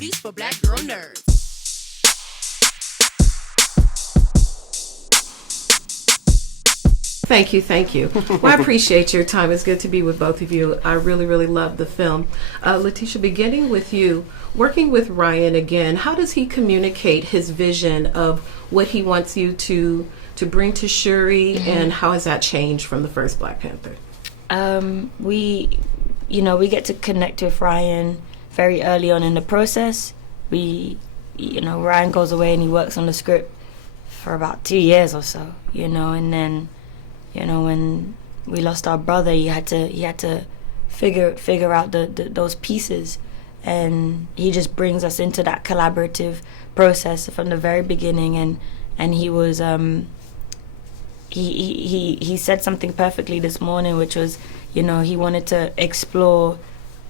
booties for black girl nerds. Thank you, thank you. Well, I appreciate your time. It's good to be with both of you. I really, really love the film. Letitia, beginning with you, working with Ryan again, how does he communicate his vision of what he wants you to bring to Shuri, and how has that changed from the first Black Panther? We get to connect with Ryan very early on in the process. Ryan goes away and he works on the script for about 2 years or so, and then, when we lost our brother, he had to figure out those pieces, and he just brings us into that collaborative process from the very beginning, and he was he said something perfectly this morning, which was, he wanted to explore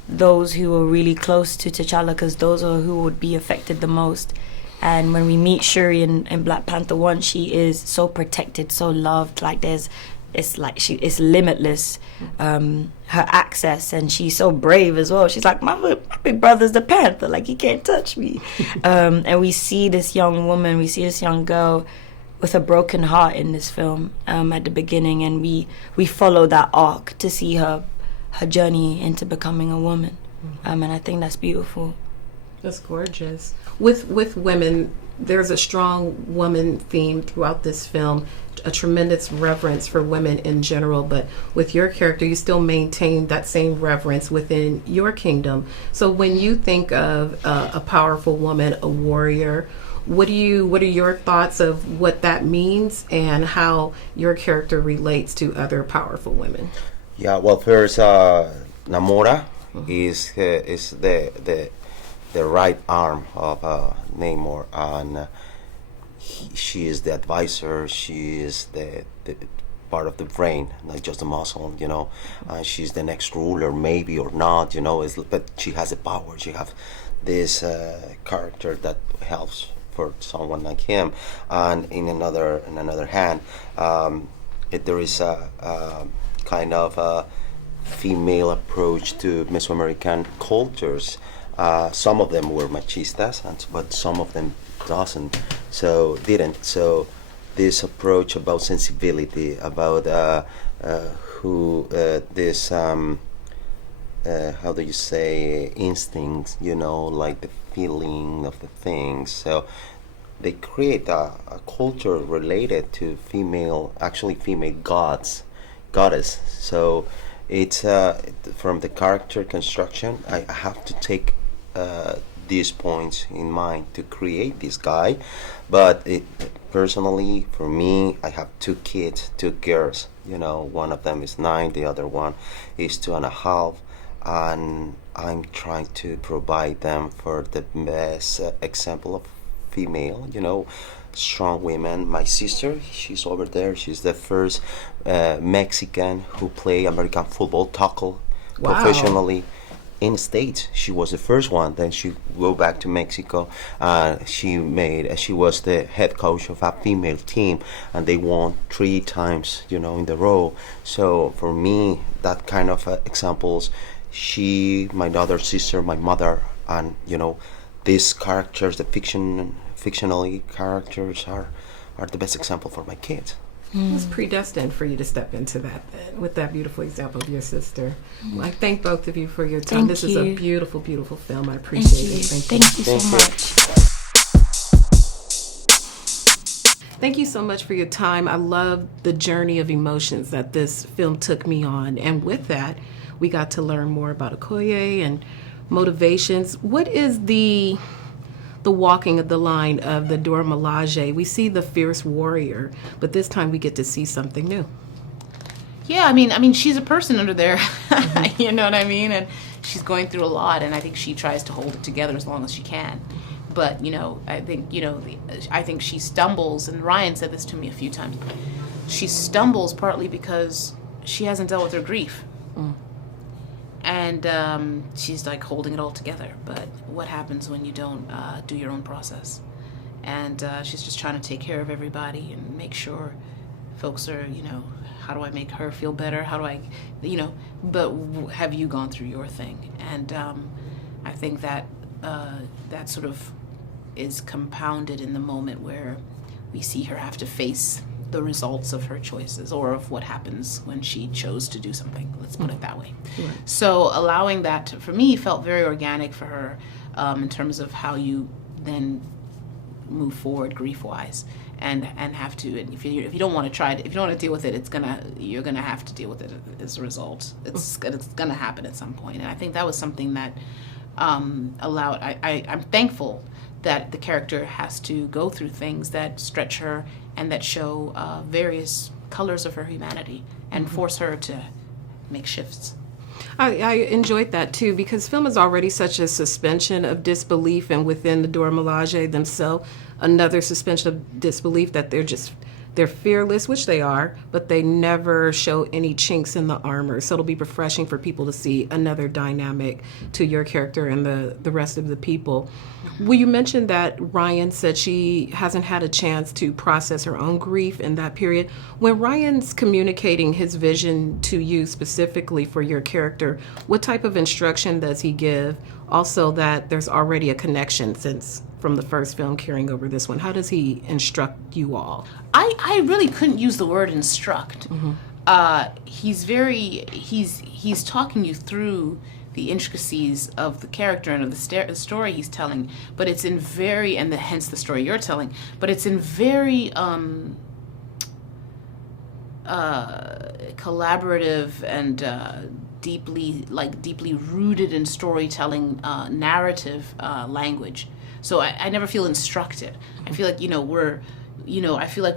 those who were really close to T'Challa, because those are who would be affected the most. And when we meet Shuri in Black Panther 1, she is so protected, so loved. Like it's limitless, her access, and she's so brave as well. She's like, my big brother's the Panther, like he can't touch me. And we see this young woman, we see this young girl with a broken heart in this film at the beginning, and we follow that arc to see her journey into becoming a woman, and I think that's beautiful. That's gorgeous. With women, there's a strong woman theme throughout this film, a tremendous reverence for women in general, but with your character, you still maintain that same reverence within your kingdom. So when you think of a powerful woman, a warrior, what are your thoughts of what that means and how your character relates to other powerful women? Yeah, well, first, Namora is the right arm of Namor, and she is the advisor. She is the part of the brain, not just the muscle. She's the next ruler, maybe or not. But she has the power. She have this character that helps for someone like him, and in another hand, there is a kind of a female approach to Mesoamerican cultures. Some of them were machistas, but some of them didn't. So this approach about sensibility, about how do you say, instincts, like the feeling of the things. So they create a culture related to female goddess. So it's from the character construction, I have to take these points in mind to create this guy. But personally, for me, I have two girls. One of them is 9, the other one is 2.5, and I'm trying to provide them for the best example of female, strong women. My sister, she's over there. She's the first Mexican who play American football tackle professionally in the States. She was the first one. Then she go back to Mexico. She was the head coach of a female team, and they won 3 times, in the row. So for me, that kind of examples. My other sister, my mother, and these characters, the fictionally characters are the best example for my kids. It's predestined for you to step into that with that beautiful example of your sister. Well, I thank both of you for your time. This is a beautiful, beautiful film. I appreciate it. Thank you so much. Thank you so much for your time. I love the journey of emotions that this film took me on. And with that, we got to learn more about Okoye and motivations. What is the walking of the line of the Dora Milaje? We see the fierce warrior, but this time we get to see something new. Yeah, I mean, she's a person under there. You know what I mean? And she's going through a lot, and I think she tries to hold it together as long as she can. But I think she stumbles, and Ryan said this to me a few times. She stumbles partly because she hasn't dealt with her grief. And she's like holding it all together. But what happens when you don't do your own process? And she's just trying to take care of everybody and make sure folks are, how do I make her feel better? How do I, but have you gone through your thing? And I think that that sort of is compounded in the moment where we see her have to face the results of her choices, or of what happens when she chose to do something. Let's put it that way. Right. So allowing that, for me, felt very organic for her, in terms of how you then move forward grief-wise, and have to. And if you don't want to try it, if you don't want to deal with it, you're gonna have to deal with it as a result. It's gonna happen at some point. And I think that was something that allowed. I'm thankful that the character has to go through things that stretch her and that show various colors of her humanity and force her to make shifts. I enjoyed that too, because film is already such a suspension of disbelief, and within the Dora Milaje themselves, another suspension of disbelief that they're fearless, which they are, but they never show any chinks in the armor. So it'll be refreshing for people to see another dynamic to your character and the rest of the people. Well, you mentioned that Ryan said she hasn't had a chance to process her own grief in that period. When Ryan's communicating his vision to you specifically for your character, what type of instruction does he give? Also, that there's already a connection since from the first film carrying over this one. How does he instruct you all? I really couldn't use the word instruct. He's talking you through the intricacies of the character and of the story he's telling, but it's in very, and hence the story you're telling, but it's in very collaborative and deeply rooted in storytelling narrative language. So I never feel instructed. I feel like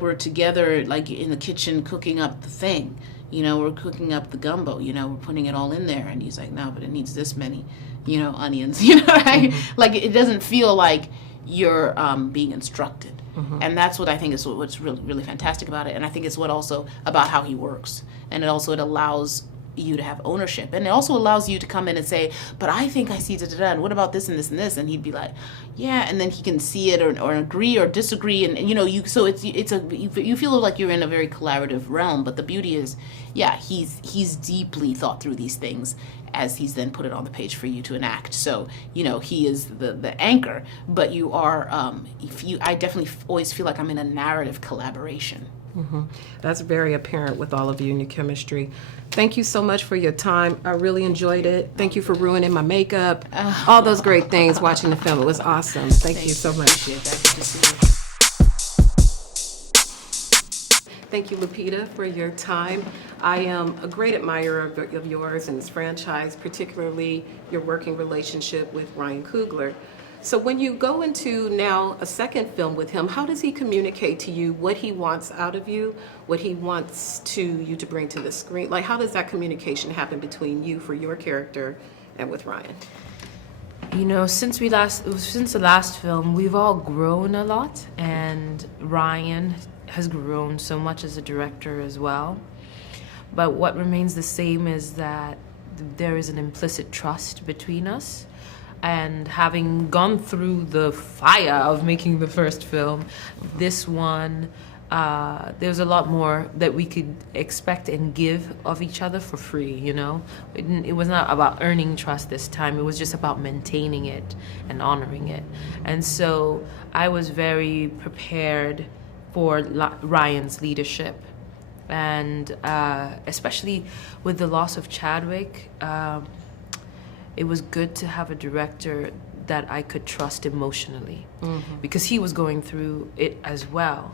we're together, like in the kitchen cooking up the thing. We're cooking up the gumbo, we're putting it all in there. And he's like, no, but it needs this many, onions, right? Like, it doesn't feel like you're being instructed. And that's what I think is what's really, really fantastic about it. And I think it's what also about how he works. And it allows you to have ownership, and it also allows you to come in and say, but I think I see da-da-da, and what about this and this and this, and he'd be like, yeah, and then he can see it or agree or disagree, and you feel like you're in a very collaborative realm. But the beauty is, yeah, he's deeply thought through these things as he's then put it on the page for you to enact. So he is the anchor, but you are I definitely always feel like I'm in a narrative collaboration. That's very apparent with all of you and your chemistry. Thank you so much for your time. I really enjoyed it. Thank you for ruining my makeup. All those great things watching the film. It was awesome. Thank you so much. Thank you, Lupita, for your time. I am a great admirer of yours and this franchise, particularly your working relationship with Ryan Coogler. So when you go into now a second film with him, how does he communicate to you what he wants out of you, what he wants you to bring to the screen? Like, how does that communication happen between you for your character and with Ryan? Since the last film, we've all grown a lot, and Ryan has grown so much as a director as well. But what remains the same is that there is an implicit trust between us. And having gone through the fire of making the first film, this one, there's a lot more that we could expect and give of each other for free, It was not about earning trust this time. It was just about maintaining it and honoring it. And so I was very prepared for Ryan's leadership. And especially with the loss of Chadwick, it was good to have a director that I could trust emotionally, because he was going through it as well.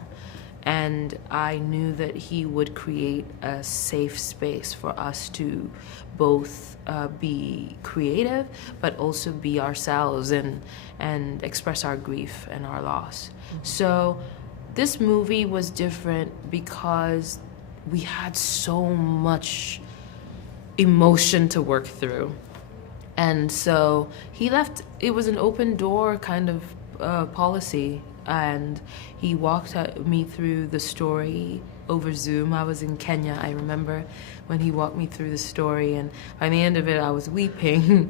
And I knew that he would create a safe space for us to both be creative, but also be ourselves and express our grief and our loss. So this movie was different because we had so much emotion to work through. And so he left, it was an open door kind of policy, and he walked me through the story over Zoom. I was in Kenya, I remember, when he walked me through the story, and by the end of it, I was weeping.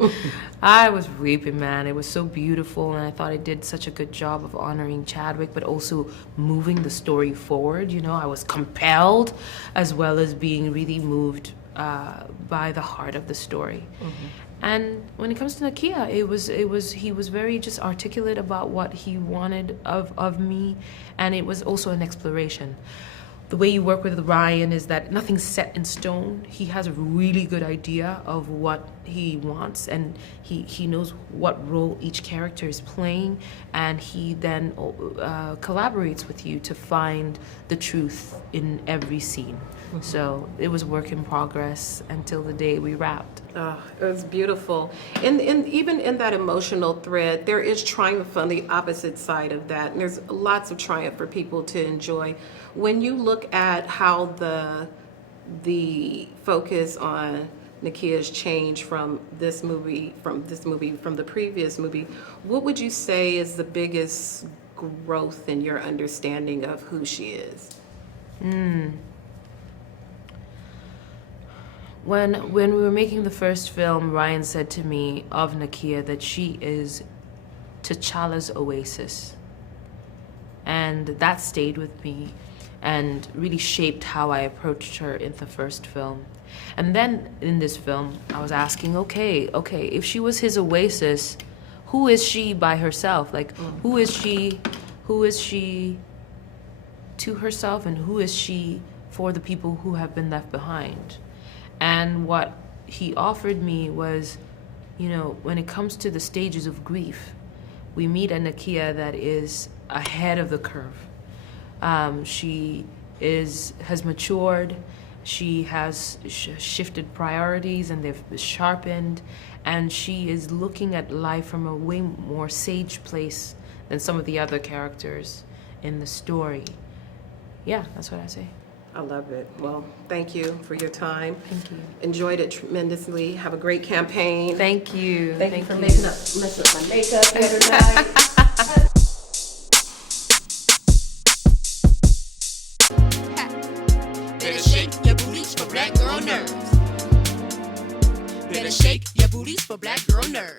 I was weeping, man. It was so beautiful, and I thought I did such a good job of honoring Chadwick, but also moving the story forward. I was compelled, as well as being really moved by the heart of the story. And when it comes to Nakia, he was very just articulate about what he wanted of me, and it was also an exploration. The way you work with Ryan is that nothing's set in stone. He has a really good idea of what he wants, and he knows what role each character is playing, and he then collaborates with you to find the truth in every scene. So it was work in progress until the day we wrapped. Oh, it was beautiful. And even in that emotional thread, there is triumph on the opposite side of that. And there's lots of triumph for people to enjoy. When you look at how the focus on Nakia's change from the previous movie, what would you say is the biggest growth in your understanding of who she is? When we were making the first film, Ryan said to me of Nakia that she is T'Challa's oasis. And that stayed with me and really shaped how I approached her in the first film. And then in this film, I was asking, okay, if she was his oasis, who is she by herself? Like, who is she to herself, and who is she for the people who have been left behind? And what he offered me was, when it comes to the stages of grief, we meet a Nakia that is ahead of the curve. She has matured, she has shifted priorities, and they've sharpened, and she is looking at life from a way more sage place than some of the other characters in the story. Yeah, that's what I say. I love it. Well, thank you for your time. Thank you. Enjoyed it tremendously. Have a great campaign. Thank you. Thank you for messing up my makeup the other night. Better shake your booties for black girl nerves. Better shake your booties for black girl nerves.